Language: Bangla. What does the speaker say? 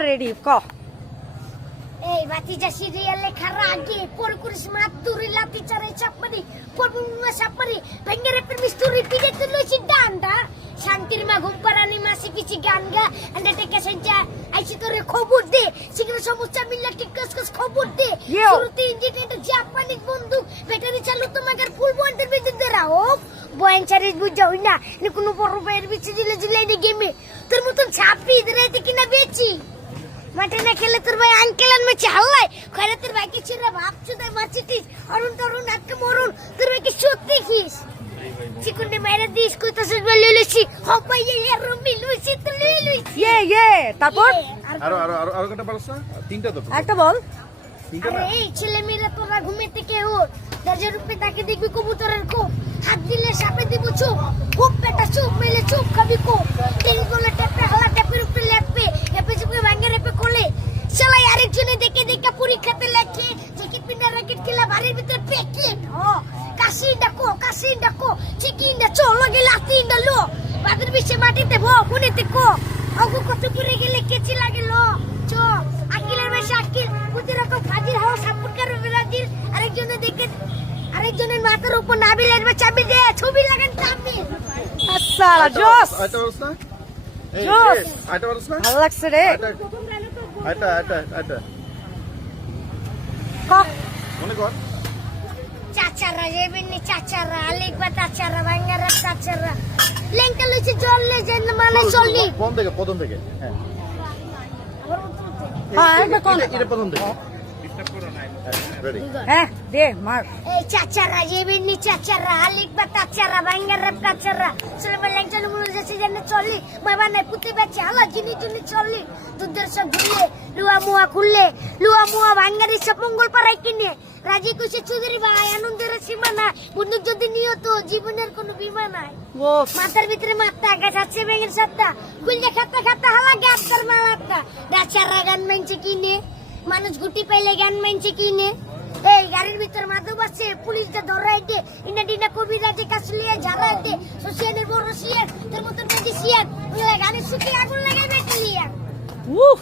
রেডি ক এই বাতিজা সিরিয়ালে খারা আগে পর করিস মাতুরি লাতি চারে চাপমারি পরবুনা চাপমারি ভেঙ্গেরে মিস্তুরি পিজে তো লইছি ডান্ডা শান্তির মা ঘুমপারানি মাসি কিছু গান গা আন্ডারটেকার সেজা আইছি তোরে খবর দে সিগরে সমস্যা মিললে টিকস খবর দে শুরুতে ইঞ্জিনিয়ার জাপানিক বন্দুক ব্যাটারি চালু তোমাদের ফুল বন্ডের ভিতরে রাও বয়েন চারিস বুঝা হই না নি কোনো বড় বাইরে বিচে দিলে নি গেমে তোর মতন ছাপি দিরাইতে কিনা বেচি মাঠে না খেলে তোর ভাই আঙ্কেল মেচে হাল্লাই খয়রাতের ভাইকে ছিড়া ভাবছো তাই মারছিস অরুণ তরুণ আজকে মরুন তোর ভাইকে সত্যি খিস চিকুন্ডে মাইরা দিস কইতাছিস বলে লইছি হপাই এর রুমি লইছি তো লইছি তারপর আরো কটা পারছ না? তিনটা তো একটা বল তিনটা আরে না এই ছেলে মেয়েরা তোরা ঘুমে থেকে ওঠ দরজার উপরে তাকে দেখবি কবুতরের কোপ হাত দিলে সাপে দিব চোখ খুব পেটা চোখ মেলে চোখ খাবি কোপ তেল গলে টেপে হালা টেপের উপরে লেপে লেপে চুপে ভাঙে রেপে কোলে শালাই আরেকজনে দেখে দেখে পরীক্ষাতে লেখে টিকিট পিনা র্যাকেট খেলা বাড়ির ভিতরে প্যাকেট কাশি ডাকো চিকিন দা চলো গেলে আতি ডালো বাদের বিছে মাটিতে ভো কোনেতে কো অগু কত পুরে গেলে কেচি লাগে লো চ আকিলের বেশি আকিল বুঝে রাখো ফাজিল হাওয়া সাপোর্ট করে ব্রাজিল আরেকজনের মাথার উপর নাবিলের চাবি দে ছবি লাগান চাবি আসসালা জোস আইটা পারছ না? এই জোস। আইটা পারছ না? ভালো লাগছে রে আইটা ক মনে কর চাচারা যেবিনি চাচারা আলিকবা চাচারা ভাঙ্গারা চাচারা লেঙ্কা লইছে চললে যে মানে চললি প্রথম থেকে হ্যাঁ এটা কোন এটা প্রথম থেকে রেডি হ্যাঁ দে মার এই চাচারা যেবিনি চাচারা আলিকবা চাচারা ভাঙ্গারা চাচারা সুলেমান লেঙ্কা লুমুল যাচ্ছে জানে চললি মাবানে পুতে বেচে হালা জিনি চললি দুধের সব ঝুলে লুয়া মুয়া ভাঙ্গারি সব মঙ্গল পাড়ায় কিনে রাজি খুশি চৌধুরী ভাই আনন্দের সীমা নাই বন্ধু যদি নিয়ত জীবনের কোনো বিমা নাই ও মাথার ভিতরে মাথা গাছাচ্ছে ব্যাঙের সাথা গুলজা খাতা হালা গাছটার মালাটা গাছারা গান মানছে কিনে মানুষ গুটি পাইলে গান মানছে কিনে এই গাড়ির ভিতর মাদক আছে পুলিশটা ধরাইতে ইনা ডিনা কবিরাজে কাছলিয়ে ঝাড়াইতে সোশিয়ালের বড় সিয়ার তোর মতন ম্যাজিশিয়ান গানের সুখে আগুন লাগাই বেটলিয়া উফ